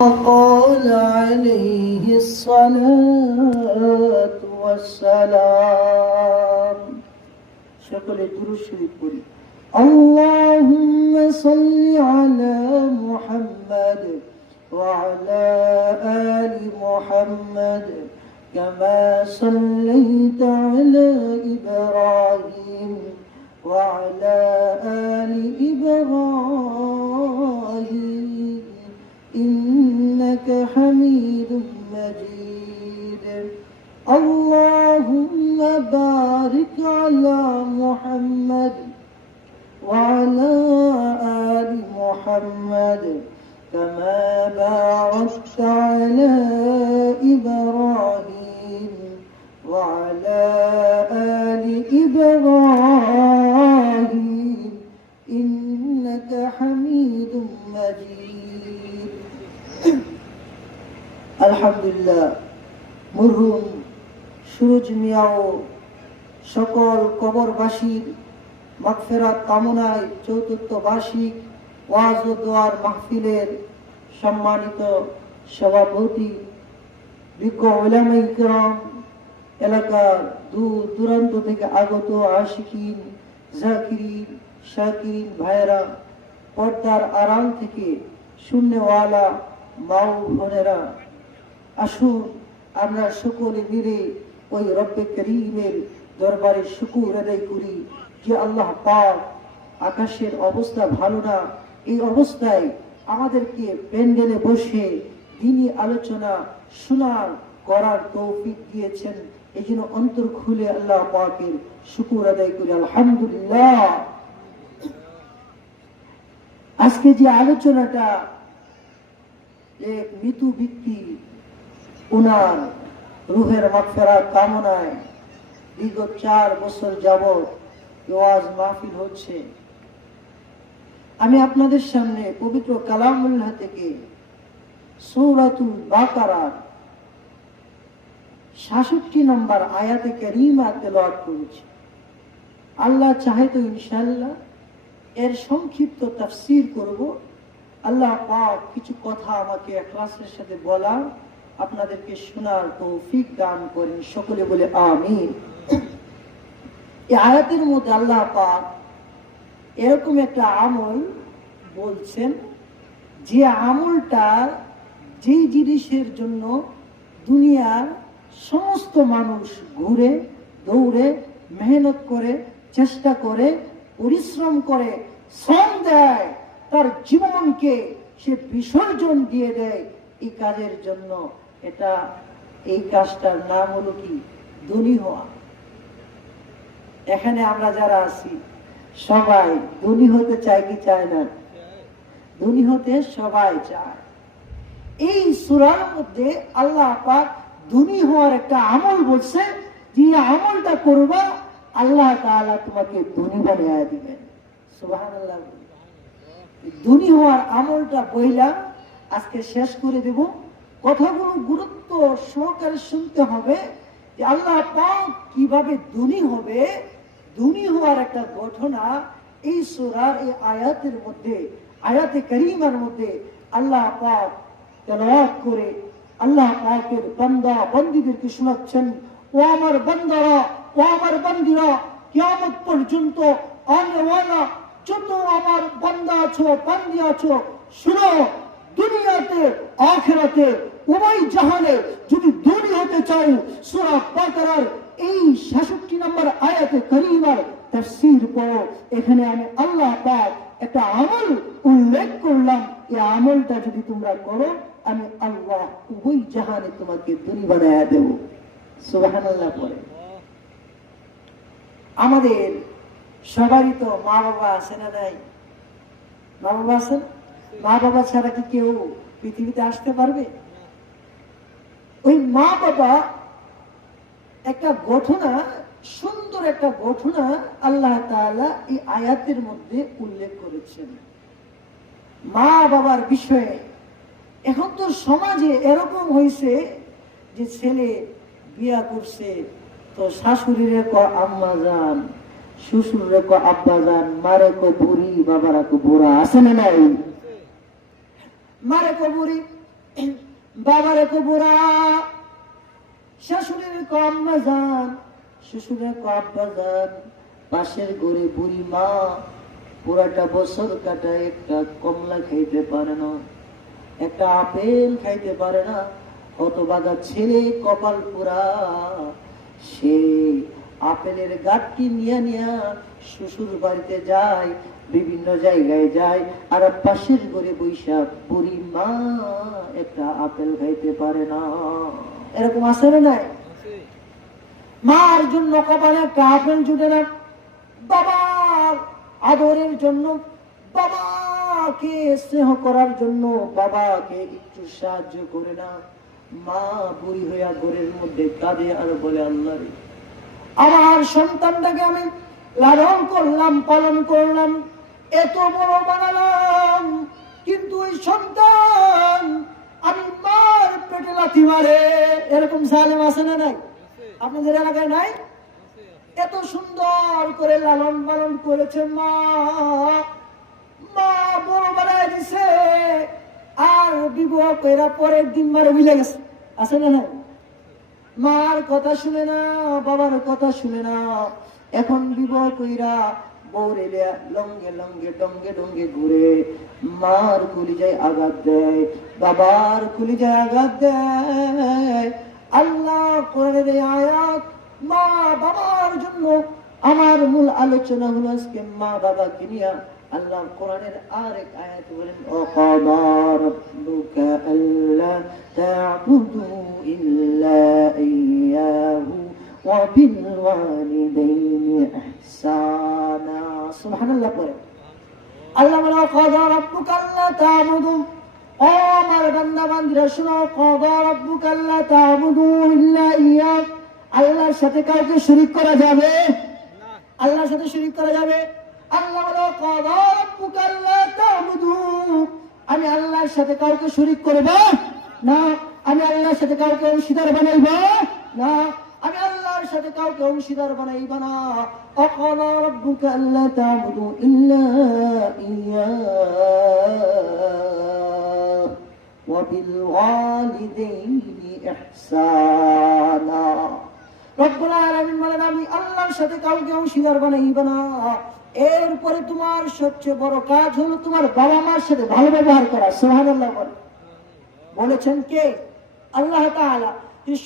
قال عليه الصلاة والسلام شكل درشري قولي اللهم صل على محمد وعلى آل محمد كما صليت على إبراهيم وعلى آل إبراهيم إنك حميد مجيد اللهم بارك على محمد وعلى آل محمد كما باركت على إبراهيم وعلى آل إبراهيم إنك حميد مجيد আলহামদুলিল্লাহ মরহুম সুরজ মিয়াও সকল কবরবাসীর মাগফিরাত কামনায় চতুর্থ বার্ষিক ওয়াজ ও দোয়ার মাহফিলের সম্মানিত সভাপতি বিজ্ঞ উলামায়ে কিরাম এলাকার দূর দূরান্ত থেকে আগত আশিকিন জাকিরিন শাকিরিন ভাইরা পর্দার আড়াল থেকে শূন্যওয়ালা মাও বোনেরা আসুন আমরা সকলে মিলে ওই রব্বে করিমের দরবারে শুকর আদায় করি যে আল্লাহ পাক আকাশের অবস্থা ভালো না, এই অবস্থায় আমাদেরকে প্যান্ডেলে বসে দ্বীনি আলোচনা শোনার করার তৌফিক দিয়েছেন। এই জন্য অন্তর খুলে আল্লাহ পাকের শুকর আদায় করি আলহামদুলিল্লাহ। আজকে যে আলোচনাটা এক মৃত্যু ব্যক্তি ওনার রুহের মাগফিরাত কামনায় বিগত 4 বছর যাবৎ ওয়াজ মাহফিল হচ্ছে। আমি আপনাদের সামনে পবিত্র কালামুল্লাহ থেকে সূরাতুল বাকারার 66 নম্বর আয়াতে কারীমা তেলাওয়াত করেছি। আল্লাহ চাহে তো ইনশাআল্লাহ এর সংক্ষিপ্ত তাফসীর করব। আল্লাহ পাক কিছু কথা আমাকে ইখলাসের সাথে বলা আপনাদেরকে শোনার তৌফিক দান করেন, সকলে বলে আমিন। এই আয়াতের মধ্যে আল্লাহ পাক এরকম একটা আমল বলছেন যে আমলটা যেই জিনিসের জন্য দুনিয়ার সমস্ত মানুষ ঘুরে দৌড়ে মেহনত করে চেষ্টা করে পরিশ্রম করে শ্রম দেয়, তার জীবনকে সে বিসর্জন দিয়ে দেয় এই কাজের জন্য। এই কাজটার নাম হলো কি? ধনী হওয়া। এখানে আমরা যারা আছি সবাই ধনী হতে চাই কি চায় না? ধনী হতে সবাই চায়। এই সূরার মধ্যে আল্লাহ পাক ধনী হওয়ার একটা আমল বলছে, যে আমলটা করবা আল্লাহ তাআলা তোমাকে ধনী বানিয়ে দিবেন। সুবহানাল্লাহ। ধনী হওয়ার আমলটা বইলা আজকে শেষ করে দেব। কথাগুলো গুরুত্ব সহকারে শুনতে হবে যে আল্লাহ পাক কিভাবে ধনী হবে। ধনী হওয়ার একটা ঘটনা এই সূরার এই আয়াতের মধ্যে, আয়াতে কারীমার মধ্যে আল্লাহ পাক তেলাওয়াত করে আল্লাহ পাকের বান্দা বান্দীদেরকে শোনাচ্ছেন। ও আমার বান্দারা, ও আমার বান্দীরা, কিয়ামত পর্যন্ত আনেওয়ালা যত আমার বান্দা আছো বান্দি আছো, শুনো, দুনিয়াতে আখিরাতে উভয় জাহানে যদি ধনী হতে চাও, সূরা বাকারার এই 66 নম্বর আয়াতে কারীমার তাফসীর পড়ো। এখানে আমি আল্লাহ পাক একটা আমল উল্লেখ করলাম, এই আমলটা যদি তোমরা করো আমি আল্লাহ উভয় জাহানে তোমাকে ধনী বানায়া দেব। সুবহানাল্লাহ। পড়ে আমাদের সবারই তো মা বাবা আছে না নাই? মা বাবা আছে না? মা বাবা ছাড়া কি কেউ পৃথিবীতে আসতে পারবে? ওই মা বাবা একটা ঘটনা, সুন্দর একটা ঘটনা আল্লাহ তাআলা এই আয়াতের মধ্যে উল্লেখ করেছেন মা বাবার বিষয়ে। এখন তো সমাজে এরকম হয়েছে যে ছেলে বিয়া করছে তো শাশুড়িরে ক আম্মা জান, শ্বশুরে ক আব্বা জান, মারে ক বুড়ি, বাবারা ক বুড়া। আছে না নাই? মারে ক বুড়ি, বাবারে কবুরা, শাশুড়ির কম বাজান, শ্বশুরের কম বাজান, পাশের ঘরে বুড়ি মা পুরাটা বছর কাটায় একটা কমলা খাইতে পারে না, একটা আপেল খাইতে পারে না। হতভাগা ছেলে কপাল পুরা, সে আপেলের গাঠটি নিয়ে নিয়ে শ্বশুর বাড়িতে যায়, বিভিন্ন জায়গায় যায়, আর পাশের ঘরে বৈশা বুড়ি মা একটা আপেল খাইতে পারে না। এরকম আছে না নাই? মার জন্য কপালে একটা আপেল জুটে না, বাবার আদরের জন্য, বাবাকে স্নেহ করার জন্য বাবাকে একটু সাহায্য করে না। মা বুড়ি হইয়া ঘরের মধ্যে কাঁদে আর বলে, আল্লাহ রে, আমার সন্তানটাকে আমি লালন করলাম, পালন করলাম, এত বড় বানালাম, কিন্তু ওই সন্তান আমি মার পেটে লাথি মারে। এরকম জালেম আছে না নাই? আপনাদের এলাকায় নাই? এত সুন্দর করে লালন পালন করেছে মা, মা বড় বানায় দিছে, আর বিবাহ কইরা পরের দিন মারে মিলে গেছে। আছে না নাই? মার কথা শুনে না, বাবার কথা শুনে না, এখন বিবাহ কইরা বউরে লঙ্গে লঙ্গে ডঙ্গে ডঙ্গে ঘুরে মার কলিজায় আঘাত দেয়, বাবার কলিজায় আঘাত দেয়। আল্লাহ কোরআনের এই আয়াত মা বাবার জন্য। আমার মূল আলোচনা হলো আজকে মা বাবাকে নিয়ে। আল্লাহ কোরআনের আরেক আয়াত বলেন, ওয়াকাদা রাব্বুকা আল্লা তা'বুদু ইল্লা ইয়্যাহু ওয়া বিল ওয়ালিদাইনি ইহসানা। সুবহানাল্লাহ পড়ে আল্লাহ বলে, ওয়াকাদা রাব্বুকা আল্লা তা'বুদু, ও আমার বান্দা বান্দীরা শুনো, ওয়াকাদা রাব্বুকা আল্লা তা'বুদু ইল্লা ইয়্যাহু, আল্লাহর সাথে কাউকে শরীক করা যাবে না, আল্লাহর সাথে শরীক করা যাবে। আল্লাহ বলে, ওয়াকাদা রাব্বুকা আল্লা তা'বুদু, আমি আল্লাহর সাথে কাউকে শরীক করব না, আমি আল্লাহর সাথে কাউকে অংশীদার বানাইব না, আমি আল্লাহর সাথে কাউকে অংশীদার বানাইব না। ওয়াকাদা রাব্বুকা আল্লা তা'বুদু ইল্লা ইয়্যাহু ওয়া বিল ওয়ালিদাইনি ইহসানা। রব্বুল আলামিন বলেন, আমি আল্লাহর সাথে কাউকে অংশীদার বানাইব না। এরপরে তোমার সবচেয়ে বড় কাজ হলো তোমার বাবা মার সাথে ভালো ব্যবহার করা। সুবহানাল্লাহ বলেছেন কে? আল্লাহ তাআলা।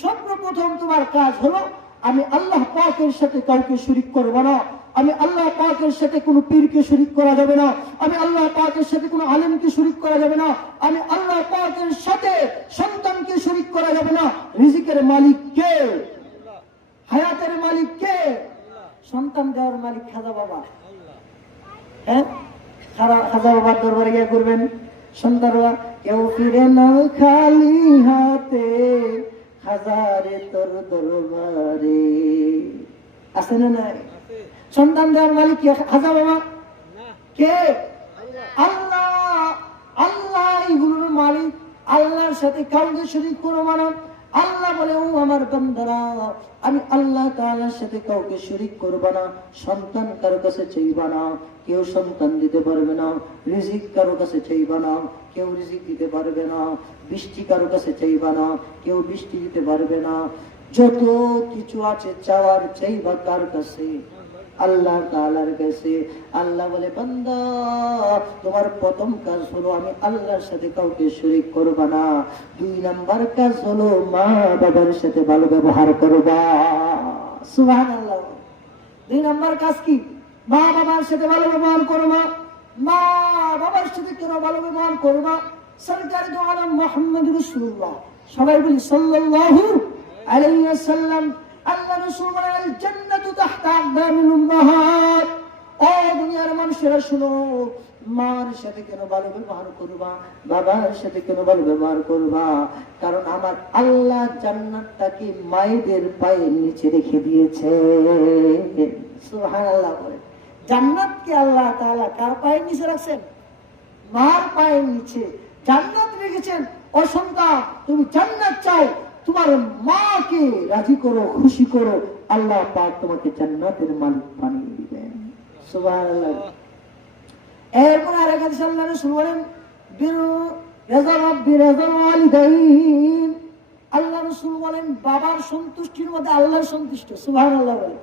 সর্বপ্রথম তোমার কাজ হলো, আমি আল্লাহ পাকের সাথে কাউকে শরীক করব না, আমি আল্লাহ পাকের সাথে কোনো পীরকে শরীক করা যাবে না, আমি আল্লাহ পাকের সাথে কোনো আলেমকে শরীক করা যাবে না, আমি আল্লাহ পাকের সাথে সন্তানকে শরীক করা যাবে না। রিজিকের মালিক কে? হায়াতের মালিক কে? সন্তান দেওয়ার মালিক খাজা বাবা। হ্যাঁ, খাজা বাবার দরবারে গিয়ে করবেন, সন্তানরা কেউ ফিরে না খালি হাতে, হাজারে তোর দরবারে। আছে না নাই? সন্তান দেওয়ার মালিক কে? খাজা বাবা কে? আল্লাহ। আল্লাহ এগুলোর মালিক। আল্লাহর সাথে কাউকে শরীক করবো না। আল্লাহ বলে, ও আমার বান্দারা, আমি আল্লাহ তাআলার সাথে কাউকে শরীক করব না। সন্তান কারো কাছে চাইবা না, কেউ সন্তান দিতে পারবে না। রিজিক কারো কাছে চাইবা না, কেউ রিজিক দিতে পারবে না। বৃষ্টি কারো কাছে চাইবা না, কেউ বৃষ্টি দিতে পারবে না। যত কিছু আছে চাওয়ার চাইবা কার কাছে? আল্লাহ তাআলার কাছে। আল্লাহ বলে, বান্দা, তোমার প্রথম কাজ হলো আমি আল্লাহর সাথে কাউকে শরীক করবা না। 2 নাম্বার কাজ হলো মা বাবার সাথে ভালো ব্যবহার করবা। সুবহানাল্লাহ। 2 নাম্বার কাজ কি? মা বাবার সাথে ভালো ব্যবহার করবা। মা বাবার সাথে কেন ভালো ব্যবহার করবা? সরকার দু আলম মুহাম্মদ রাসূলুল্লাহ, সবাই বলি সাল্লাল্লাহু আলাইহি ওয়াসাল্লাম। আল্লাহ রাসূল বলেন, আল জান্নাতু তাহতা আকদামিল উম্মাহাত। ও দুনিয়ার মানুষেরা শুনো, মার সাথে কেন ভালো ব্যবহার করবা, বাবার সাথে কেন ভালো ব্যবহার করবা? কারণ আমার আল্লাহ জান্নাতটাকে মায়েদের পায়ের নিচে রেখে দিয়েছে। সুবহানাল্লাহ। জান্নাতকে আল্লাহ তাআলা কার পায়ের নিচে রাখছেন? মার পায়ের নিচে জান্নাত রেখেছেন। ও সন্তান, তুমি জান্নাত চাও, তোমার মাকে রাজি করো, খুশি করো, আল্লাহ পাক তোমাকে জান্নাতের মালিক বানিয়ে দিবেন। সুবহানাল্লাহ। এরপর আরেক হাদিসে আল্লাহ রাসূল বলেন, বিরু রাজা রাব্বি রাজাল ওয়ালিদাইন। আল্লাহ রাসূল বলেন বাবার সন্তুষ্টির মধ্যে আল্লাহ সন্তুষ্ট। সুবহানাল্লাহ বলে।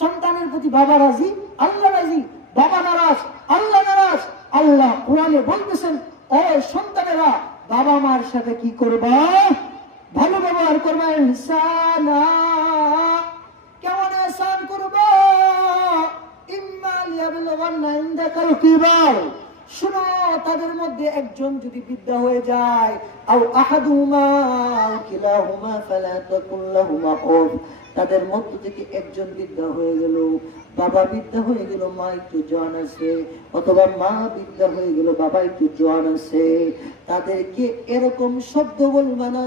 সন্তানের প্রতি বাবা রাজি, আল্লাহ রাজি। বাবা নারাজ, আল্লাহ নারাজ। আল্লাহ কোরআনে বলতেছেন, ও সন্তানেরা বাবা মার সাথে কি করবা? ভালো ব্যবহার করবা। ইহসানা, কেমন ইহসান করবা? ইম্মা লিয়াবলুগান্না ইনদাকাল কিবার, শুনো তাদের মধ্যে একজন যদি বৃদ্ধ হয়ে যায়, আও আহাদুহুমা আও কিলাহুমা ফালা তাকুল লাহুমা উফ, তাদের মধ্য থেকে একজন বৃদ্ধ হয়ে গেল, বাবা বৃদ্ধ হয়ে গেল, মা একটু জোয়ান আছে, অথবা মা বৃদ্ধ হয়ে গেল, বাবা একটু জোয়ান আছে, তাদেরকে এরকম শব্দ বলবে না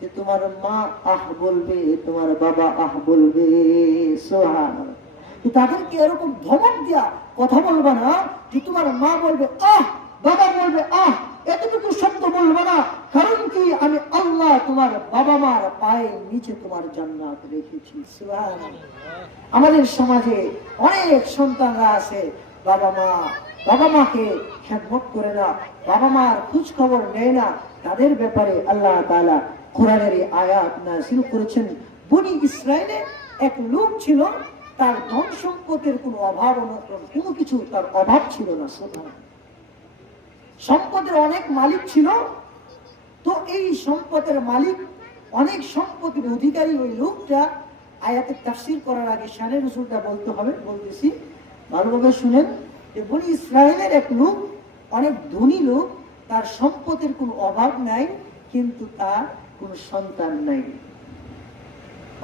যে তোমার মা আহ বলবে, তোমার বাবা আহ বলবে। সুবহানাল্লাহ। তাদেরকে এরকম ধমক দিয়া কথা বলবে না যে তোমার মা বলবে আহ, বাবা বলবে আহ, এতটুকু শব্দ বলবে না। কারণ কি? আমি আল্লাহ তোমার বাবা মার পায়ের নিচে তোমার জান্নাত রেখেছি। সুবহানাল্লাহ। আমাদের সমাজে অনেক সন্তানরা আছে বাবা মাকে খেদমত করে না, বাবা মার খোঁজ খবর নেয় না। তাদের ব্যাপারে আল্লাহ তাআলা কোরআনের আয়াত নাযিল করেছেন। বনি ইসরাইলে এক লোক ছিল, তার ধন সম্পদের কোনো অভাব অনটন কোনো কিছু তার অভাব ছিল না। সম্পদের অনেক মালিক ছিল। তো এই সম্পদের মালিক, অনেক সম্পদের অধিকারী ওই লোকটা, আয়াতের তাফসীর করার আগে শানে রসুলটা বলতে হবে, বলতেছি ভালোভাবে শুনেন। যে বনি ইসরায়েলের এক লোক, অনেক ধনী লোক, তার সম্পদের কোনো অভাব নাই, কিন্তু তার কোনো সন্তান নাই।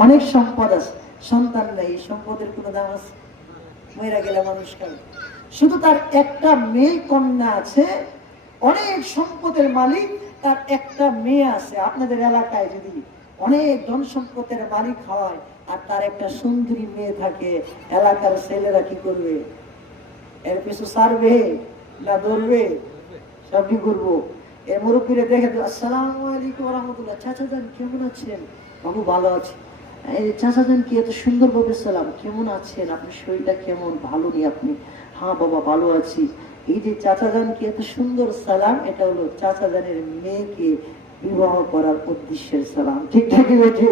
অনেক সম্পদ আছে, সন্তান নাই। সম্পদের কোনো দাম আছে? মেয়েরা গেলে মানুষ খাবে। শুধু তার একটা মেয়ে কন্যা আছে। অনেক সম্পদের মালিক, তার একটা মেয়ে আছে। আপনাদের এলাকায় যদি অনেক ধন সম্পদের মালিক হয় আর তার একটা সুন্দরী মেয়ে থাকে, এলাকার ছেলেরা কি করবে? এর পিছু ছাড়বে না ধরবে? সবই করবো। এর মুরব্বীরা দেখে তো আসসালামু আলাইকুম ওয়া রাহমাতুল্লাহ, চাচা যান কেমন আছেন? বাবু ভালো আছি। চাচা যান কি এত সুন্দর ভাবে সালাম, কেমন আছেন? আপনার শরীরটা কেমন? ভালো নেই আপনি? হ্যাঁ বাবা ভালো আছি। এই যে চাচা যান কি এত সুন্দর সালাম, এটা হলো চাচা যানের মেয়েকে বিবাহ করার উদ্দেশ্যের সালাম। ঠিক ঠাকই বেঠে?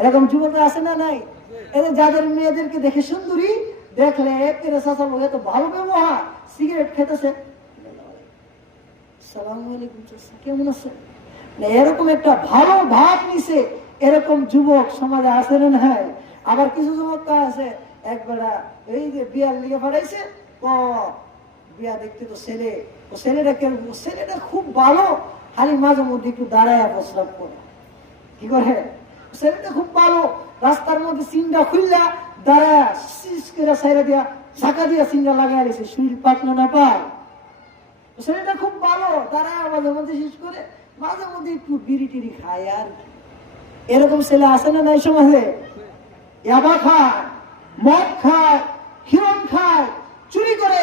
এরকম যুবকরা আছে না নাই? এদের যাদের মেয়েদেরকে দেখে সুন্দরী দেখলে এর চাচা লোক এত ভালো ব্যবহার, সিগারেট খেতেছে, আসসালামু আলাইকুম চাচা কেমন আছেন, এরকম একটা ভালো ভাব নিছে। এরকম যুবক সমাজে আছে না নাই? আবার কিছু যুবক আছে একবেলা এই যে বিয়ার লিগে পাঠাইছে, বিয়া দেখতে তো ছেলে, ও ছেলেটা কেমন? ছেলেটা খুব ভালো, খালি মাঝে মধ্যে একটু দাঁড়ায় প্রস্রাব করে। কি করে? ছেলেটা খুব ভালো, রাস্তার মধ্যে সিংটা খুললা দাঁড়ায় সাইরা দিয়া ঝাঁকা দিয়া সিংটা লাগাই দিয়েছে, শরীর পাকনা না পায়। ছেলেটা খুব ভালো, দাঁড়ায় মাঝে মধ্যে শেষ করে, মাঝে মধ্যে একটু বিড়ি টিড়ি খায়। আর এরকম ছেলে আছে না নাই সমাজে? ইয়াবা খায়, মদ খায়, হিরণ খায়, চুরি করে।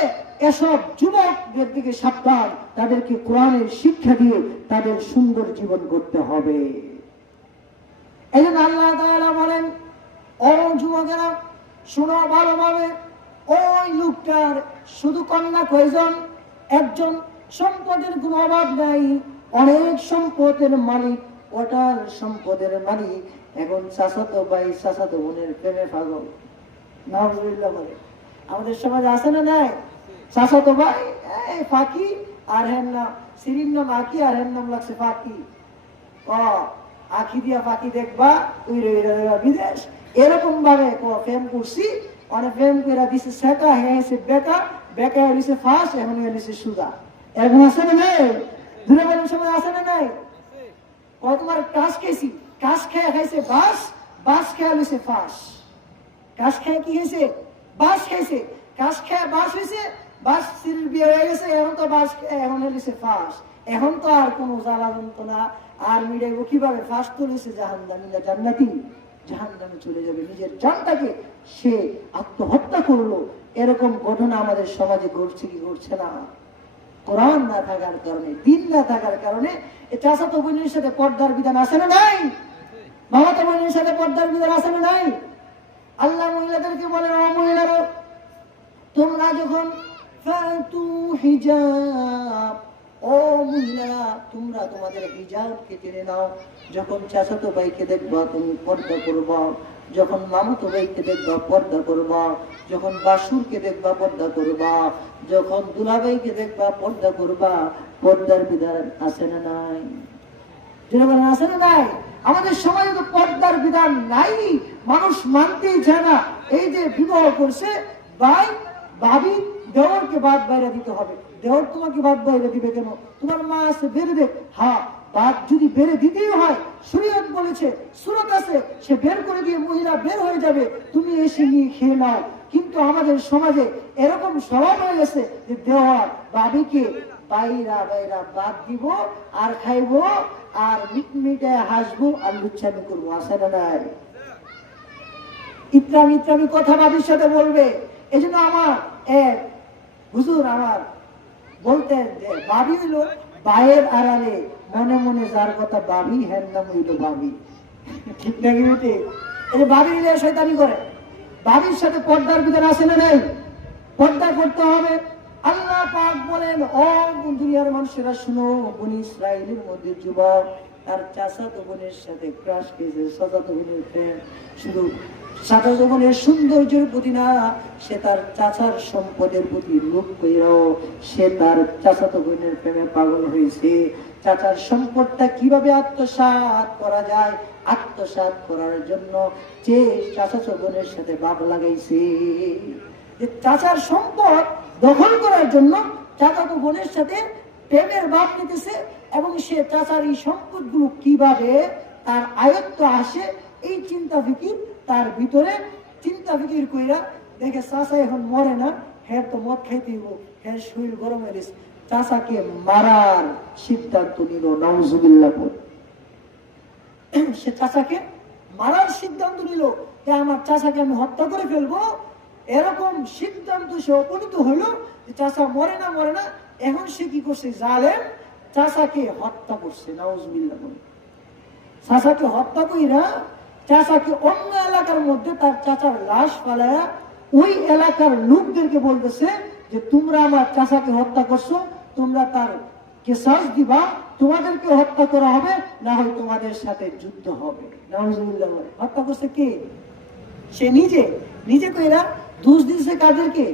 এসব যুবকদের দিকে সাবধান, তাদেরকে কোরআনের শিক্ষা দিয়ে তাদের সুন্দর জীবন করতে হবে। এই জন্য আল্লাহ তাআলা বলেন, ও যুবকেরা শোনো ভালোভাবে, ওই লোকটার শুধু কন্যা কয়জন? একজন। সম্পদের কোনো অভাব নাই, অনেক সম্পদের মালিক, ওটার সম্পদের মালিক। এখন চাচাতো ভাই চাচাতো বোনের প্রেমে পাগল। নাউজুবিল্লাহ বলে। আমাদের সমাজে আছে না নাই? চাচাতো ভাই ফাঁকি, আর হের নাম সিরির নাম আঁকি, আর হের নাম লাগছে ফাঁকি। আঁকি দিয়া ফাঁকি দেখবা বিদেশ। এরকম ভাবে প্রেম করছি, অনেক প্রেম করে দিছে সেটা, হয়েছে বেটা, বেটা হয়েছে ফাঁস, এখন হয়েছে সুদা। এরকম আছে না নাই? দূরে সময় আছে না নাই? তোমার কাজ খেয়েছি, কাজ খেয়ে খাইছে বাস, বাস খেয়ে হয়েছে ফাঁস। কাজ খেয়ে কি হয়েছে? বাস খাইছে। কাজ খেয়ে বাস হয়েছে, বাস সিরির বিয়ে হয়ে গেছে, এখন তো বাস এখন হয়েছে ফাঁস। এখন তো আর কোনো জ্বালা যন্ত্রণা আর মিটাইব কিভাবে? ফাঁস তো হয়েছে জাহান্নামীরা জান্নাতি, জাহান্নামে চলে যাবে। নিজের জানটাকে সে আত্মহত্যা করলো। এরকম ঘটনা আমাদের সমাজে ঘটছে কি ঘটছে না? কোরআন না থাকার কারণে, দিন না থাকার কারণে চাচাতো বোনের সাথে পর্দার বিধান আছে না নাই? মামাতো বোনের সাথে পর্দার বিধান আছে না নাই? আল্লাহ মহিলাদেরকে বলে, ও মহিলারা তোমরা যখন ফাতু হিজাব, ও মহিলারা, তোমরা তোমাদের হিজাবকে টেনে নাও। যখন চাচাতো ভাইকে দেখবা তুমি পর্দা করবা, যখন মামাতো ভাইকে দেখবা পর্দা করবা, যখন বাসুরকে দেখবা পর্দা করবা, যখন দুলাভাইকে দেখবা পর্দা করবা। পর্দার বিধান আছে না নাই? আছে না নাই? আমাদের সমাজে তো পর্দার বিধান নাই, মানুষ মানতেই চায় না। এই যে বিবাহ করছে, ভাই ভাবি দেওরকে বাদ বাইরে দিতে হবে। দেওর তোমাকে বাদ বাইরে দিবে কেন? তোমার মা আছে বেড়ে দেখ। হ্যাঁ, বাদ যদি বেড়ে দিতেই হয়, শরীয়ত বলেছে, সূরত আছে, সে বের করে দিয়ে মহিলা বের হয়ে যাবে, তুমি এসে নিয়ে খেয়ে নাও। কিন্তু আমাদের সমাজে এরকম স্বভাব হয়ে গেছে যে দেওয়ার ভাবিকে বাইরা বাইরা বাদ দিব, আর খাইবো, আর মিটমিটে হাসবো, আর লুচ্ছামি করবো। আসে না নাই? ইত্রামি ইত্রামি কথা ভাবির সাথে বলবে। এই জন্য আমার এক হুজুর আমার বলতেন যে ভাবি হইল বায়ের আড়ালে, মনে মনে যার কথা ভাবি, হ্যার নাম হইল ভাবি। ঠিক নাকি বেটে? এই যে ভাবি হইলে শয়তানি করে। ভাবির সাথে পর্দার বিধান আছে না নাই? পর্দা করতে হবে। আল্লাহ পাক বলেন, ও দুনিয়ার মানুষেরা শুনো, বনি ইসরাইলের মধ্যে যুবক তার চাচাতো বোনের সাথে ক্রাশ খেয়েছে, চাচাতো বোনের প্রেম। শুধু চাচাতো বোনের সৌন্দর্যের প্রতি না, সে তার চাচার সম্পদের প্রতি লোভ কইরাও সে তার চাচাতো বোনের প্রেমে পাগল হয়েছে। চাচার সম্পদটা কিভাবে আত্মসাৎ করা যায়, আত্মসাৎ করার জন্য যে চাচাতো বোনের সাথে বাপ লাগাইছে। চাচার সম্পদ দখল করার জন্য চাচাতো বোনের সাথে প্রেমের ভাব নিতেছে, এবং সে চাচার এই সম্পদ গুলো কিভাবে তার আয়ত্ত আসে, এই চিন্তা ফিকির তার ভিতরে। চিন্তা ফিকির কইরা দেখে চাচা এখন মরে না, হ্যাঁ তো মদ খাইতে হইব, হ্যাঁ শরীর গরম হয়ে গেছে, চাচাকে মারার সিদ্ধান্ত নিল। নাউজুবিল্লাহ। সে চাচাকে মারার সিদ্ধান্ত নিল যে আমার চাচাকে আমি হত্যা করে ফেলবো। এরকম সিদ্ধান্ত সে উপনীত হলো যে চাচা মরে না মরে না, এখন সে কি করছে? জালেম চাচাকে হত্যা করছে। নাউজুবিল্লাহ। চাচাকে হত্যা কইরা চাচাকে অন্য এলাকার মধ্যে তার চাচার লাশ ফালায়া ওই এলাকার লোকদেরকে বলতেছে যে তোমরা আমার চাচাকে হত্যা করছো, তোমরা তার কেসাস দিবা, তোমাদেরকে হত্যা করা হবে, না হয় তোমাদের সাথে যুদ্ধ হবে। নাউজুবিল্লাহ। হত্যা করছে কে? সে নিজে। নিজে কইরা দোষ দিতেছে কাদেরকে?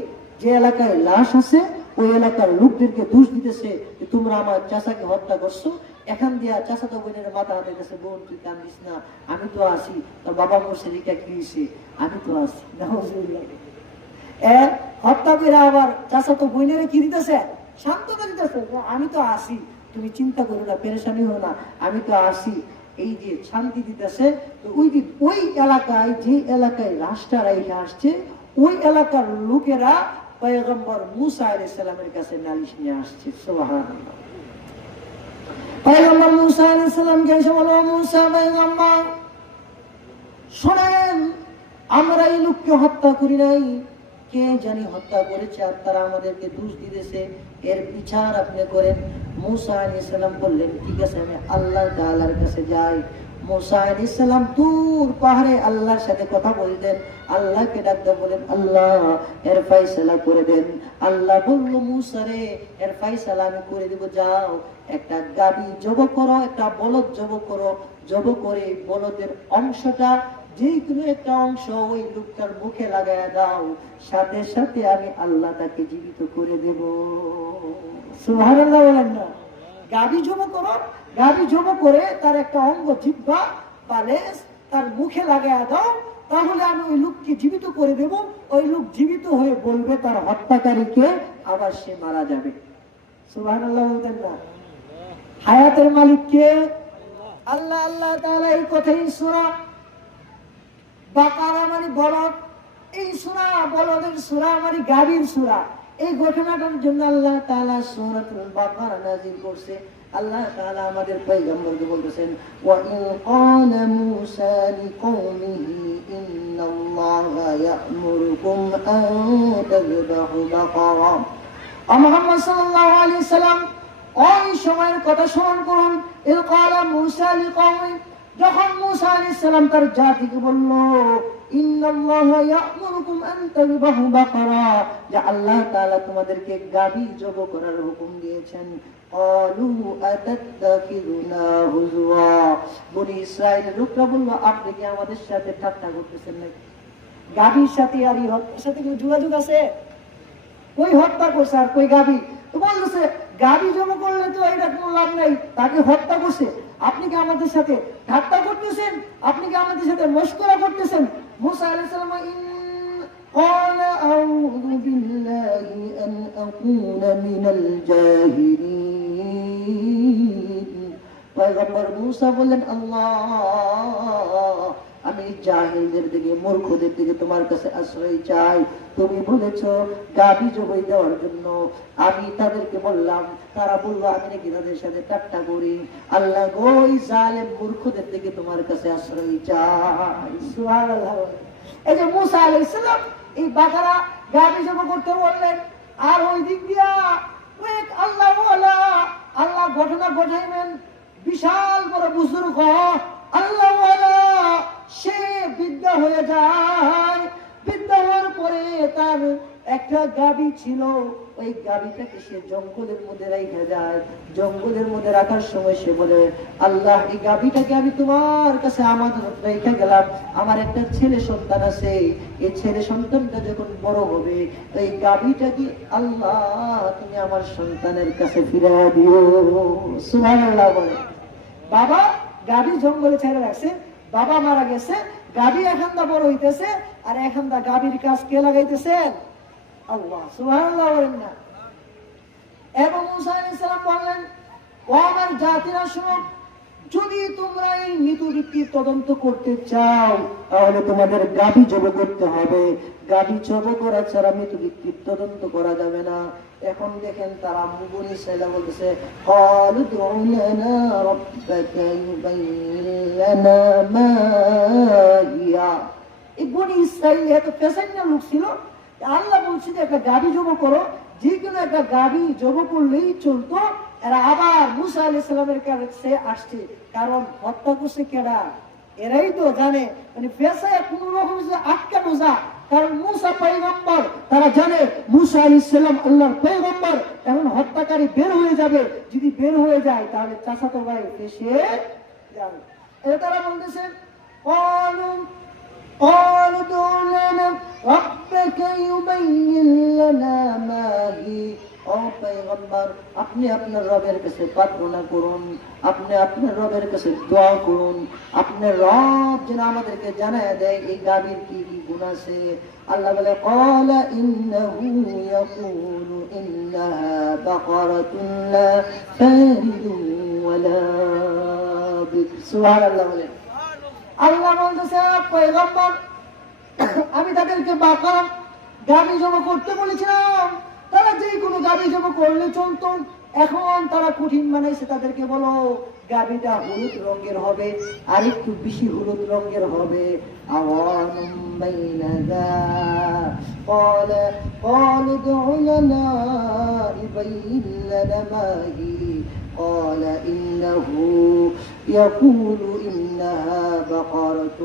যে এলাকায় লাশ আছে ওই এলাকার লোকদেরকে দোষ দিতেছে যে তোমরা আমার চাচাকে হত্যা করছো। এখান দিয়া চাচাতো বোনের মাথা হাতে গেছে, বোন তুই কান্দিস না, আমি তো আছি, তোর বাবা মরছে রিকা কি হয়েছে, আমি তো আছি। হত্যা করে আবার চাচাতো বোনের কি দিতেছে? সান্ত্বনা দিতেছে, আমি তো আছি, তুমি চিন্তা করো না, পেরেশানি হো না, আমি তো আছি। এই যে শান্তি দিতেছে। তো ওই এলাকায়, যে এলাকায় লাশটা রেখে আসছে, ওই এলাকার লোকেরা পয়গম্বর মুসা আলাইহিস সালামের কাছে নালিশ নিয়ে আসছে। সুবহানাল্লাহ। পয়গম্বর মুসা আলাইহিস সালামকে এসে বলল, মুসা পয়গম্বর শোনেন, আমরা এই লোককে হত্যা করি নাই, কে জানি হত্যা করেছে, আর তারা আমাদেরকে দোষ দিতেছে, এর বিচার আপনি করেন। মুসা আলাইহিস সালাম বললেন, ঠিক আছে, আমি আল্লাহ তাআলার কাছে যাই। মুসা আলাইহিস সালাম দূর পাহাড়ে আল্লাহর সাথে কথা বলতেন, আল্লাহকে ডাকতে বলেন, আল্লাহ এর ফয়সালা করে দেন। আল্লাহ বলল, মুসা রে, এর ফয়সালা আমি করে দেব, যাও একটা গাবি জব করো, একটা বলদ জব করো, জব করে বলদের অংশটা, যে কোনো একটা অংশ ওই লোকটার মুখে লাগায় দাও, সাথে সাথে আমি আল্লাহ তাকে জীবিত করে দেব। সুবহানাল্লাহ বলেন না? গাবি জব করো, গাবি জব করে তার একটা অঙ্গ, জিহ্বা বা লেজ, তার মুখে লাগায় দাও, তাহলে আমি ওই লোককে জীবিত করে দেব। ওই লোক জীবিত হয়ে বলবে তার হত্যাকারীকে, আবার সে মারা যাবে। সুবহানাল্লাহ বলতেন না? হায়াতের মালিক কে? আল্লাহ। আল্লাহ তাআলা এই কথাই সূরা বাকারা মানে বলদ, এই সূরা বলদের সূরা মানে গাভীর সূরা। এই ঘটনাটার জন্য আল্লাহ তাআলা সূরাতুল বাকারা নাযিল করছে। আল্লাহ তাআলা আমাদের পয়গম্বরকে বলতেছেন, ওয়া ইন ক্বালা মূসা লিকওমিহি ইন্নাল্লাহা ইয়া'মুরুকুম আন তাযবাহু বাকারা। মুহাম্মদ সাল্লাল্লাহু আলাইহি সাল্লাম ওই সময়ের কথা স্মরণ করুন। ইন ক্বালা মূসা লিকওমিহি, যখন মূসা আলাইহিস সালাম তার জাতিকে বলল, ইন্নাল্লাহা ইয়া'মুরুকুম আন তাযবাহু বাকারা, যে আল্লাহ তাআলা তোমাদেরকে গাভী জব করার হুকুম দিয়েছেন। قالوا أتتخذنا هزوا বনি ইসরাইলের লোকরা বলল, আপনি কি আমাদের সাথে ঠাট্টা করতেছেন নাকি? গাভীর সাথে আর এই হত্যার সাথে কোনো যোগাযোগ আছে? কই হত্যা করছে আর কই গাভী? তো বলতেছে গাভী জমা করলে তো এটা কোনো লাভ নাই, তাকে হত্যা করছে। আপনি কি আমাদের সাথে ঠাট্টা করতেছেন? আপনি কি আমাদের সাথে মশকরা করতেছেন? মুসা আলাইহিস সালাম قال أعوذ بالله أن أكون من الجاهلين পয়গম্বর মুসা বললেন, আল্লাহ, আমি জাহিলদের দিকে, মূর্খদের দিকে তোমার কাছে আশ্রয় চাই। তুমি বলেছ গাভী জবাই দেওয়ার জন্য। আমি তাদেরকে বললাম, তারা বললো আমি নাকি তাদের সাথে ঠাট্টা করি। আল্লাহ গো, এই জালেম মূর্খদের দিকে তোমার কাছে আশ্রয় চাই। সুবহানাল্লাহ। এই যে মুসা আলাইহিস সালাম এই বাকারা গাভী জবাই করতে বললেন, আর ওই দিক দিয়া এক আল্লাহ ওয়ালা আল্লাহ ঘটনা ঘটাইবেন, বিশাল বড় বুজুর্গ আল্লাহ ওয়ালা, সে বিদ্যা হয়ে যায়। বিদ্যা হওয়ার পরে তার একটা গাভী ছিল, ওই গাভীটাকে সে জঙ্গলের মধ্যে রেখে যায়। জঙ্গলের মধ্যে রাখার সময় সে বলে, আল্লাহ, এই গাভীটাকে আমি তোমার কাছে আমাদের রেখে গেলাম, আমার একটা ছেলে সন্তান আছে, এই ছেলে সন্তানটা যখন বড় হবে, এই গাভীটাকে আল্লাহ তুমি আমার সন্তানের কাছে ফিরে দিও। সুবহানাল্লাহ বলে। বাবা গাভী জঙ্গলে ছেড়ে রাখছে, বাবা মারা গেছে, গাভী এখানটা বড় হইতেছে, আর এখানটা গাভীর কাজ কে লাগাইতেছেন? আল্লাহ। সুবহানাল্লাহ বলেন না? এবং মুসা আলাইহিস সালাম বললেন, ও আমার জাতিরা শুনো, যদি তোমরা এই মৃত্যু ব্যক্তির তদন্ত করতে চাও, তাহলে তোমাদের গাভী জবাই করতে হবে। গাভী জবাই করা ছাড়া মৃত্যু ব্যক্তির তদন্ত করা যাবে না। এখন দেখেন তারা বনি ইসরাঈল বলতেছে, ক্বালু দু'উ লানা রাব্বাকা ইউবাইয়্যিন লানা মা হিয়া। এই বনি ইসরাঈল এত পেছাইনা লোক ছিল, আল্লাহ বলছে যে একটা গাভী জবাই করো, যে কোনো একটা গাভী জবাই করলেই চলতো। এরা আবার মুসা আলাইহিস সালামের কাছে আসছে, কারণ হত্যা করছে কেডা? এরাই তো জানে, মানে পেছায় কোন রকম আটকানো যা, কারণ মুসা পয়গম্বর, তারা জানে মুসা আলাইহিস সালাম আল্লাহর পয়গম্বর। এখন হত্যাকারী বের হয়ে যাবে, যদি বের হয়ে যায় তাহলে চাচাতো ভাই ফেসে যাবে। তারা বলতেছে, قالوا ادع لنا ربك يبين لنا ما هي। ও পয়গম্বর, আপনি আপনার রবের কাছে প্রার্থনা করুন, আপনি আপনার রবের কাছে দোয়া করুন, আপনার রব যেন আমাদেরকে জানায় দেয় এই গাভীর কি কি গুণ আছে। আল্লাহ বলে, ক্বালা ইন্নাহু ইয়াকুলু ইন্নাহা বাকারাতুন লা ফারিদুন ওয়ালা বিক। সুবহানাল্লাহ বলে। আল্লাহ বলতেছে, পয়গম্বর, আমি তাদেরকে বাকারা গাভী জবাই করতে বলেছিলাম, তারা যে কোনো গাভী জবাই করলে চলতো। এখন তারা কঠিন বানাইছে, তাদেরকে বলো গাভীটা হলুদ রঙের হবে, আর একটু বেশি হলুদ রঙের হবে। আওয়ানুম বাইনা ক্বালা ক্বালু দু'উ লানা ইউবাইয়িন লানা মা হি। قال إنه يقول إنها بقرة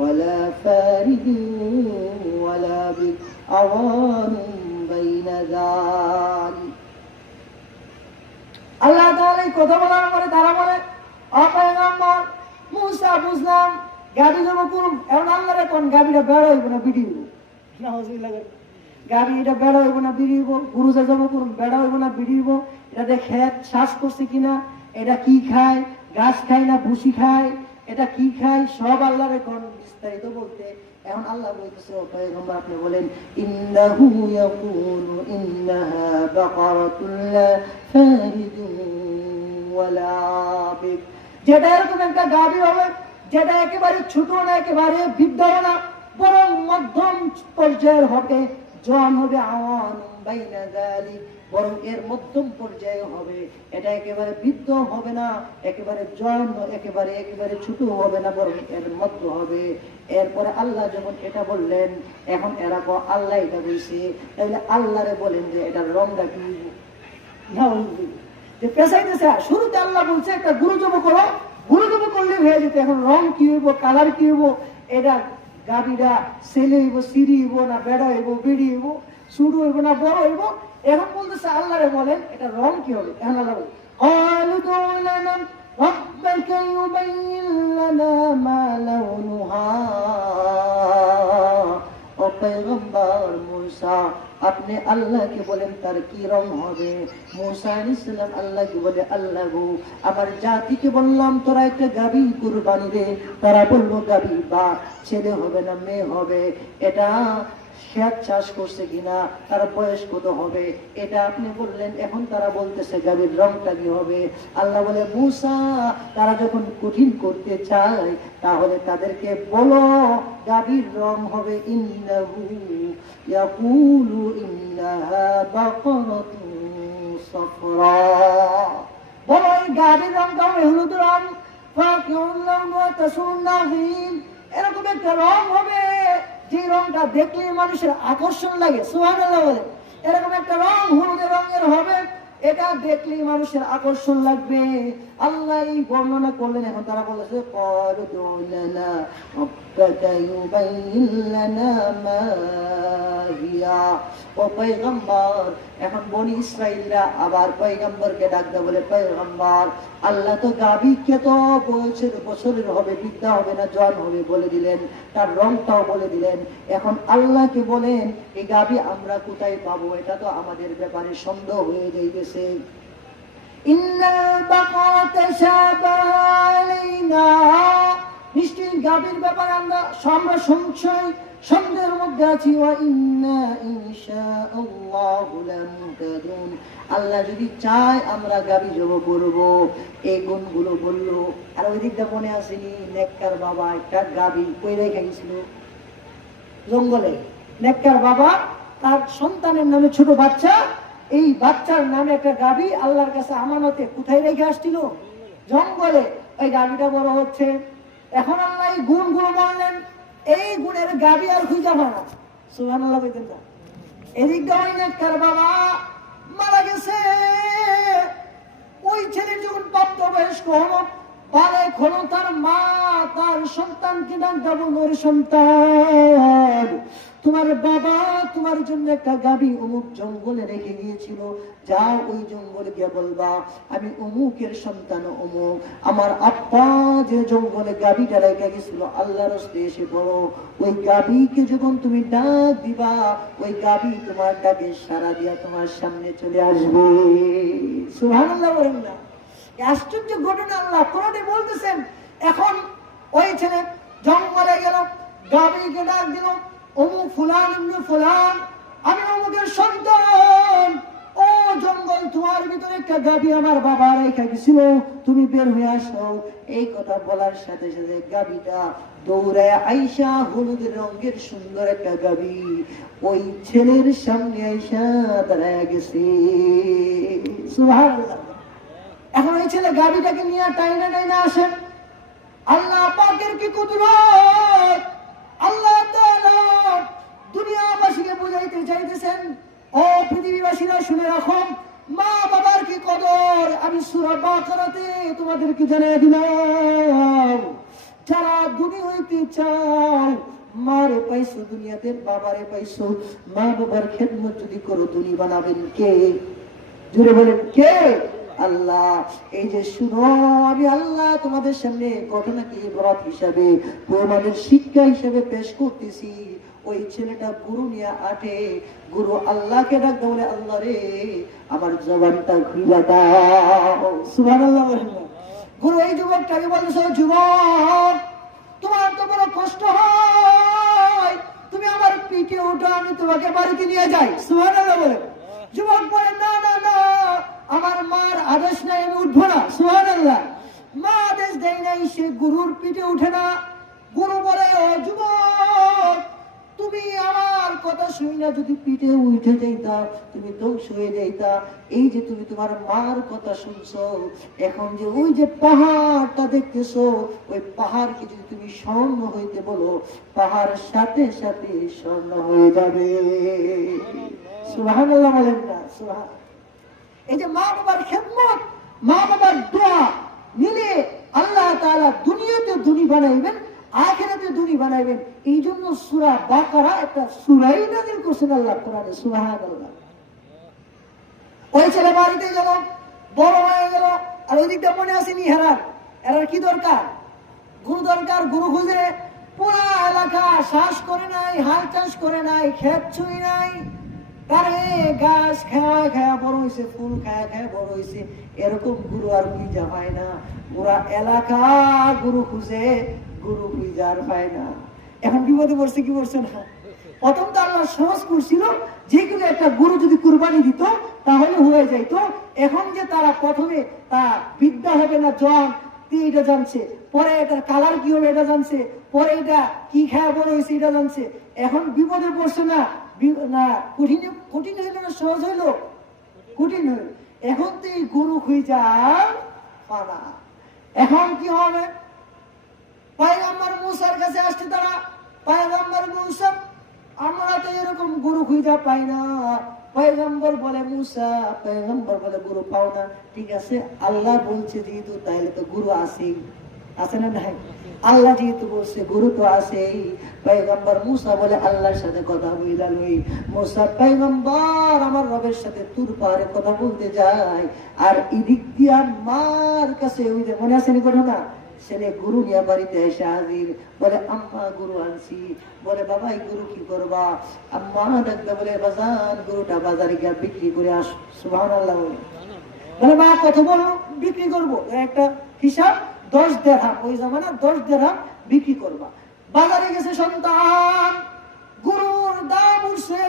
ولا فارد ولا بك عوان بين ذلك। আল্লাহ তাআলা এই কথা বলার পরে তারা বলে, ও পয়গম্বর মুসা, বুঝলাম গাভী জবাই করুন। এখন আল্লাহর কোন গাভীটা বেড়া হইব না বিড়ি হইব? নাউযুবিল্লাহ। গাভী এটা বেড়া হইব না বিড়ি হইব? গুরুজা জবাই করুন, বেড়া হইব না বিড়ি হইব? এটা দেখে শ্বাস করছে কিনা, এটা কি খায়, গাছ খায় না ভুসি খায়, এটা কি খায়, সব আল্লাহর কোন বিস্তারিত বলতে। এখন আল্লাহ বলতেছে, ও পয়গম্বর আপনি বলেন, ইন্নাহু ইয়াকুলু ইন্নাহা বাকারাতুন লা ফারিদুন ওয়ালা বিক। যেটা এরকম একটা গাভী হবে, যেটা একেবারে ছোট না, একেবারে বৃদ্ধ না, বরং মধ্যম পর্যায়ের হবে, জন হবে। আওয়ানুম বাইনা যালিক, বরং এর মধ্যম পর্যায়ে হবে। এটা একেবারে বৃদ্ধ হবে না, একেবারে জন, একেবারে একেবারে ছোট হবে না, বরং এর মধ্য হবে। এরপরে আল্লাহ যখন এটা বললেন, এখন এরা আল্লাহ এটা বলছে, তাহলে আল্লাহরে বলেন যে এটার রংটা কি যে পেশাইতেছে। শুরুতে আল্লাহ বলছে একটা গুরু জবাই করো, গুরু জবাই করলে হয়ে যেত। এখন রং কি হইব, কালার কি হইব, এটা গাভীটা ছেলে হইব, সিঁড়ি হইব না বেড়া হইব, বিড়ি হইব, ছোট হইব না বড় হইব, এখন বলতেছে আল্লাহরে বলেন এটা রং কি হবে। এখন আল্লাহ বলে قالوا ادع لنا ربك يبين لنا ما لونها। ও পয়গম্বর মুসা আপনি আল্লাহকে বলেন তার কি রং হবে। মুসা আলাইহিস সালাম আল্লাহকে বলে আল্লাহ গো আমার জাতিকে বললাম তোরা একটা গাভী কুরবানি দে, তারা বলল গাভী বা ছেলে হবে না মেয়ে হবে, এটা খেত চাষ করছে কিনা, তার বয়স কত হবে এটা আপনি বললেন। এখন তারা বলতেছে গাভীর রংটা কি হবে। আল্লাহ বলে মুসা তারা যখন কঠিন করতে চায় তাহলে তাদেরকে বলো গাভীর রং হবে ইন্নাহু ইয়াকুলু ইন্নাহা বাকারাতুন সাফরা। বলো এই গাভীর রংটা হবে হলুদ রং, ফাকিউন লাহু ওয়া তাসুন নাযিম, এরকম একটা রং হবে যে রংটা দেখলে মানুষের আকর্ষণ লাগে। সুবহানাল্লাহ বলে এরকম একটা রং হলুদ রঙের হবে, এটা দেখলেই মানুষের আকর্ষণ লাগবে। আল্লাহ এই বর্ণনা করলেন। এখন তারা বলেছে ক্বালু দু'ু লানা রাব্বাকা ইউবাইয়িন লানা মা হিয়া। ও পয়গম্বর এখন বনি ইসরাইলরা আবার পয়গম্বরকে ডাকতে বলে পয়গম্বর আল্লাহ তো গাভীকে তো বছরের হবে, বৃদ্ধা হবে না জওয়ান হবে বলে দিলেন, তার রংটাও বলে দিলেন। এখন আল্লাহকে বলেন এই গাভী আমরা কোথায় পাবো, এটা তো আমাদের ব্যাপারে সন্দেহ হয়ে যাইতেছে। ইন্নাল বাকারাতা শাবাহা আলাইনা, নিশ্চয়ই গাভীর ব্যাপারে আমরা সংশয় সন্দেহের মধ্যে আছি। ওয়া ইন্না ইনশাআল্লাহু লামুহতাদুন, আল্লাহ যদি চায় আমরা গাভী জবাই করব। এই গুণগুলো বললো। আর ওই দিকটা মনে আসেনি নেককার বাবা একটা গাভী কই রেখে গেছিল জঙ্গলে। নেককার বাবা তার সন্তানের নামে ছোট বাচ্চা, এই বাচ্চার নামে একটা গাভী আল্লাহর কাছে আমানতে কোথায় রেখে আসছিল জঙ্গলে। ওই গাভীটা বড় হচ্ছে। এখন আল্লাহ এই গুণগুলো বললেন, এই গুণের গাভী আর খুঁজে পায় না। সুবহানাল্লাহ বলতেন না। এদিকটা ওই নেককার বাবা মারা গেছে। ওই ছেলে যখন প্রাপ্ত বয়স্ক হলো, বালেক হলো, তার মা তার সন্তানকে ডাকতে বলল সন্তান তোমার বাবা তোমার জন্য একটা গাভী অমুক জঙ্গলে রেখে গিয়েছিল, যাও ওই জঙ্গলে গিয়ে বলবা আমি অমুকের সন্তান অমুক, আমার আব্বা যে জঙ্গলে গাভীটা রেখে গেছিল আল্লাহর রাস্তায় এসে পড়ো। ওই গাভীকে যখন তুমি ডাক দিবা ওই গাভী তোমার ডাকে সাড়া দিয়া তোমার সামনে চলে আসবে। সুবহানাল্লাহ বলেন না। আশ্চর্য ঘটনা আল্লাহ কোরআনে বলতেছেন। এখন ওই ছেলে জঙ্গলে গেল, গাভীকে ডাক দিল অমুক ফুলান ইবনে ফুলান আমি অমুকের সন্তান, ও জঙ্গল তোমার ভিতরে একটা গাভী আমার বাবা রেখে গেছিল, তুমি বের হয়ে আসো। এই কথা বলার সাথে সাথে গাভীটা দৌড়ায় আইসা হলুদ রঙের সুন্দর একটা গাভী ওই ছেলের সামনে আইসা দাঁড়ায় গেছে। সুবহানাল্লাহ। এখন এই ছেলে গাভীটাকে নিয়ে টাইনা আসেন। আল্লাহ পাকের কি কুদরত! আল্লাহ তাআলা দুনিয়াবাসীকে বুঝাইতে চাইতেছেন, ও পৃথিবীবাসীরা শুনে রাখো মা বাবার কি কদর আমি সূরা বাকারাতে তোমাদেরকে জানিয়ে দিলাম। যারা দুনিয়া হইতে চাও মারে পাইছো দুনিয়াতে, বাবারে পাইছো, মা বাবার খেদমত যদি করো দুনিয়া বানাবেন কে? জুড়ে বলেন কে? আল্লাহ। এই যে শুনো আমি আল্লাহ তোমাদের সামনে ঘটনাকে ইবরাত হিসাবে তোমাদের শিক্ষা হিসাবে পেশ করতেছি। ওই ছেলেটা গুরু নিয়ে আটে, গুরু আল্লাহকে ডাক বলে আল্লাহ রে আমার জবানটা খুলে দাও। সুবহানাল্লাহ বলেন। গুরু এই যুবকটাকে বলেছে যুবক তোমার তো বড় কষ্ট হয়, তুমি আমার পিঠে ওঠো আমি তোমাকে বাড়িতে নিয়ে যাই। সুবহানাল্লাহ বলেন। যুবক বলে না না না আমার মার আদেশ নাই আমি উঠবো না। সুবহানাল্লাহ। মা আদেশ দেয় নাই, সে গুরুর পিঠে উঠে না। গুরু বলে ও যুবক তুমি আমার কথা শুনি না যদি পিঠে উঠে যাইতা তুমি ধ্বংস হয়ে যাইতা। এই যে তুমি তোমার মার কথা শুনছো, এখন যে ওই যে পাহাড়টা দেখতেছো ওই পাহাড়কে যদি তুমি স্বর্ণ হইতে বলো পাহাড় সাথে সাথে স্বর্ণ হয়ে যাবে। সুবহানাল্লাহ বলেন না। সুবহান। এই যে মা বাবার খেদমত মা বাবার দোয়া মিলে আল্লাহ তাআলা দুনিয়াতে ধনী বানাইবেন, আখিরাতে ধনী বানাইবেন। এই জন্য সূরা বাকারা একটা সূরাই নাযিল করেছেন আল্লাহ কোরআনে। সুবহানাল্লাহ। ওই ছেলে বাড়িতে গেল, বড় হয়ে গেল, আর ওই দিকটা মনে আসেনি এরার কি দরকার? গুরু দরকার। গুরু খুঁজে পুরা এলাকা শ্বাস করে নাই, হাল চাষ করে নাই, ক্ষেত ছুঁই নাই, তারে গাছ খাওয়া খাওয়া বড় হয়েছে, ফুল খাওয়া খাওয়া বড় হয়েছে। এরকম গুরু আর খুঁজা পায় না। পুরা এলাকা গুরু খুঁজে, গুরু খুঁজে আর পায় না। এখন বিপদে পড়ছে, কি পড়ছে না? প্রথম তো আল্লাহ সহজ করছিল, যে কোনো একটা গুরু যদি কুরবানি দিত তাহলে হয়ে যাইত। এখন যে তারা প্রথমে তা বিদ্যা হবে না জন এটা জানছে, পরে এটার কালার কি হবে এটা জানছে, পরে এটা কি খাওয়া বড় হয়েছে এটা জানছে। এখন বিপদে পড়ছে না, কঠিন কঠিন হইল না সহজ হইল? কঠিন হইল। এখন তো এই গুরু খুঁজা পানা। এখন কি হবে? পয়গম্বর মুসার কাছে আসছে তারা, পয়গম্বর মুসা আমরা তো এরকম গুরু খুঁজা পাই না। পয়গম্বর বলে মুসা, পয়গম্বর বলে গুরু পাও না। ঠিক আছে, আল্লাহ বলছে যেহেতু তাইলে তো গুরু আছেই, আছে না নাই? আল্লাহ যেহেতু বলছে গুরু তো আছেই। পয়গম্বর মুসা বলে আল্লাহর সাথে কথা বইলা লই। মুসা পয়গম্বর আমার রবের সাথে তুর পাহাড়ে কথা বলতে যায়, আর এদিক দিয়া মার কাছে ওই যে মনে আছে নি ঘটনা, ছেলে গুরু নিয়ে বাড়িতে এসে হাজির, বলে আম্মা গুরু আনছি। বলে বাবা এই গুরু কি করবা? আম্মা ডাকতে বলে বাজার গুরুটা বাজারে গিয়ে বিক্রি করে আস। সুবহানাল্লাহ। বলে মা কত বড় বিক্রি করবো? একটা হিসাব, 10 দিরহাম, ওই জামানা 10 দিরহাম বিক্রি করবা। বাজারে গেছে সন্তান, গুরুর দাম উঠছে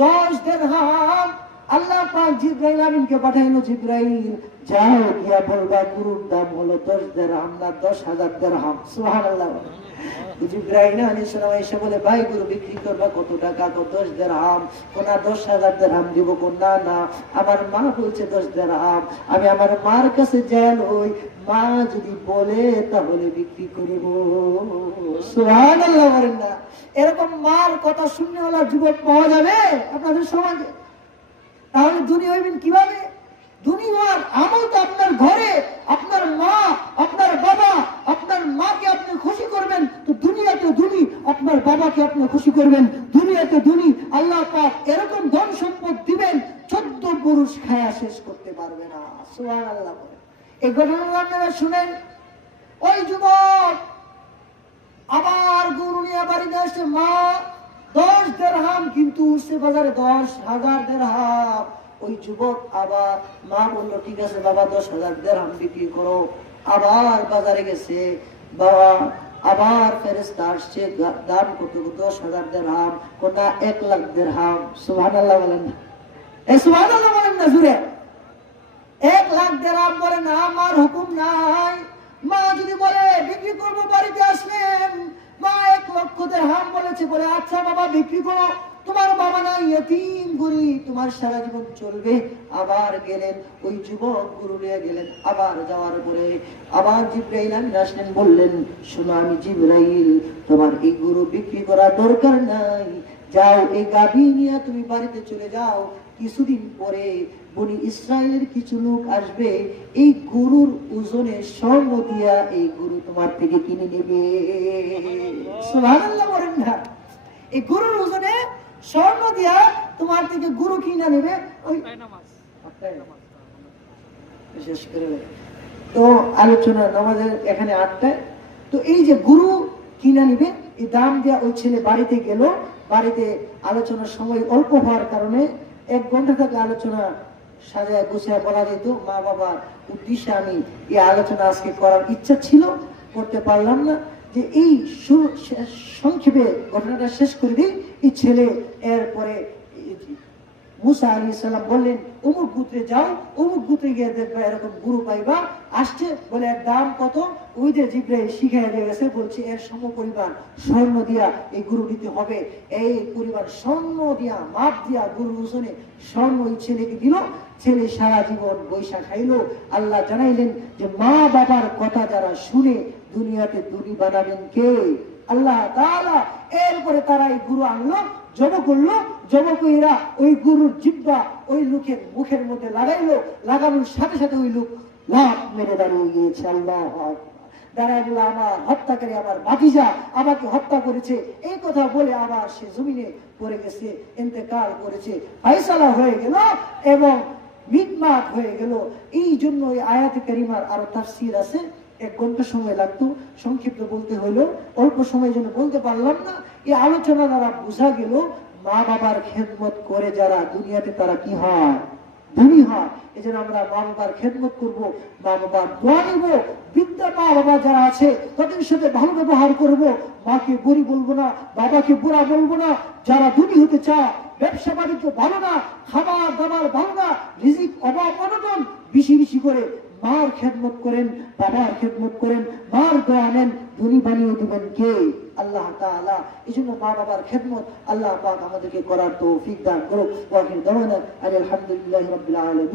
10 দিরহাম। আল্লাহ পাক জিবরাইল আমিনকে পাঠাইলো, জিবরাইল যাও গিয়া বলবা গুরুর দাম হলো 10 দিরহাম না 10,000 দিরহাম। সুবহানাল্লাহ। জিবরাইল আলাইহিস সালাম এসে বলে ভাই গুরু বিক্রি করবা কত টাকা? 10 দিরহাম। কোনা 10,000 দিরহাম দিব? কোনা না, আমার মা বলছে 10 দিরহাম। আমি আমার মার কাছে যাই, ওই মা যদি বলে তাহলে বিক্রি করিব। সুবহানাল্লাহ বলেন না? এরকম মার কথা শুনলে ওলা যুবক পাওয়া যাবে আপনাদের সমাজে? তাহলে দুনিয়া হইবেন কিভাবে? দুনিয়ার আমল তো আপনার ঘরে, আপনার মা, আপনার বাবা, আপনার মাকে আপনি খুশি করবেন তো দুনিয়াতে দুনি, আপনার বাবাকে আপনি খুশি করবেন দুনিয়াতে দুনি। আল্লাহ পাক এরকম ধন সম্পদ দিবেন 14 পুরুষ খায়া শেষ করতে পারবে না। সুবহানাল্লাহ। এই ঘটনা আপনারা শুনেন। ওই যুবক আবার গুরু নিয়ে বাড়িতে আসে, মা 10 দিরহাম কিন্তু উঠছে বাজারে 10,000 দিরহাম। ওই যুবক আবার, মা বললো ঠিক আছে বাবা 10,000 দিরহাম বিক্রি করো। আবার বাজারে গেছে, বাবা আবার ফেরেশতা আসছে, দাম কত? 10,000 দিরহাম। কোনা 1 লাখ দিরহাম। সুবহানাল্লাহ বলেন না? এই সুবহানাল্লাহ বলেন না জুড়ে? 1 লাখ দিরহাম বলে না, আমার হুকুম নাই। মা যদি বলে বিক্রি করবো, বাড়িতে আসলেন, মা 1 লক্ষ দিরহাম বলেছে, বলে আচ্ছা বাবা বিক্রি করো, তোমার বাবা নাই, ইয়তীম গরিব, তোমার সারা জীবন চলবে। আবার গেলেন, ওই যুবক গুরু নিয়ে গেলেন। আবার যাওয়ার পরে আবার জিবরাইল আমিন আসলেন, বললেন শোনো আমি জিবরাইল, তোমার এই গুরু বিক্রি করার দরকার নাই, যাও এই গাভী নিয়ে তুমি বাড়িতে চলে যাও। কিছুদিন পরে বনি ইসরায়েলের কিছু লোক আসবে, এই গরুর ওজনে স্বর্ণ দিয়া এই গরু তোমার থেকে কিনে নেবে। সুবহানাল্লাহ বলেন না? এই গরুর ওজনে স্বর্ণ দিয়া তোমার থেকে গরু কিনে নেবে। ওই বিশেষ করে তো আলোচনা নামাজের এখানে 8টায়, তো এই যে গরু কিনে নিবে, এই দাম দেওয়া। ওই ছেলে বাড়িতে গেল, বাড়িতে আলোচনার সময় অল্প হওয়ার কারণে 1 ঘন্টা থেকে আলোচনা সাজায় গুছিয়ে বলা যেত। মা বাবার উদ্দেশ্যে আমি এই আলোচনা আজকে করার ইচ্ছা ছিল, করতে পারলাম না। যে এই সংক্ষেপে ঘটনাটা শেষ করে দিই। এই ছেলে এরপরে মুসা আলাইহিস সালাম বললেন অমুক গোত্রে যাও, অমুক গোত্রে গিয়ে দেখবে এরকম গুরু পাইবা। আসছে, বলে এর দাম কত? ওই যে জিবরাইল শিখাই দিয়ে গেছে, বলছে এর সম পরিমাণ স্বর্ণ দিয়া এই গুরু দিতে হবে। এই পরিমাণ স্বর্ণ দিয়া, মাপ দিয়া, গুরু ওজনে স্বর্ণ ওই ছেলেকে দিল। ছেলে সারা জীবন বৈশা খাইলো। আল্লাহ জানাইলেন যে মা বাবার কথা যারা শুনে দুনিয়াতে দুনি বানাবেন কে? আল্লাহ তাআলা। এরপরে তারা এই গুরু আনলো, জব করলো, জব কইরা ওই গুরুর জিহ্বা ওই লোকের মুখের মধ্যে লাগাইলো। লাগানোর সাথে সাথে ওই লোক লাফ মেরে দাঁড়িয়ে গিয়েছে। আল্লাহ দাঁড়ায় বলে আমার হত্যাকারী, আমার ভাতিজা আমাকে হত্যা করেছে, এই কথা বলে আবার সে জমিনে পড়ে গেছে, ইন্তেকাল করেছে। ফায়সালা হয়ে গেল এবং মিটমাট হয়ে গেল। এই জন্য এই আয়াতে কারিমার আরো তাফসীর আছে, 1 ঘন্টা সময় লাগতো, সংক্ষিপ্ত বলতে হইলো, অল্প সময়ের জন্য বলতে পারলাম না। এই আলোচনা দ্বারা বোঝা গেল মা বাবার খেদমত করে যারা দুনিয়াতে তারা কি হয়, ধনী হয়। এই জন্য আমরা মা বাবার খেদমত করবো, মা বাবার দোয়া নিব। বৃদ্ধা মা বাবা যারা আছে তাদের সাথে ভালো ব্যবহার করব। মাকে বুড়ি বলবো না, বাবাকে বুড়া বলবো না। যারা ধনী হতে চায়, ব্যবসা বাণিজ্য ভালো না, খাবার দাবার ভালো না, রিজিক অভাব অনটন, বেশি বেশি করে মার খেদমত করেন, বাবার খেদমত করেন, মার দোয়া নেন। ধনী বানিয়ে দিবেন কে? আল্লাহ তাআলা। এই জন্য মা বাবার খেদমত আল্লাহ পাক আমাদেরকে করার তৌফিক দান করুক। ওয়া আখির দাওয়ানা আলহামদুলিল্লাহি রাব্বিল আলামিন।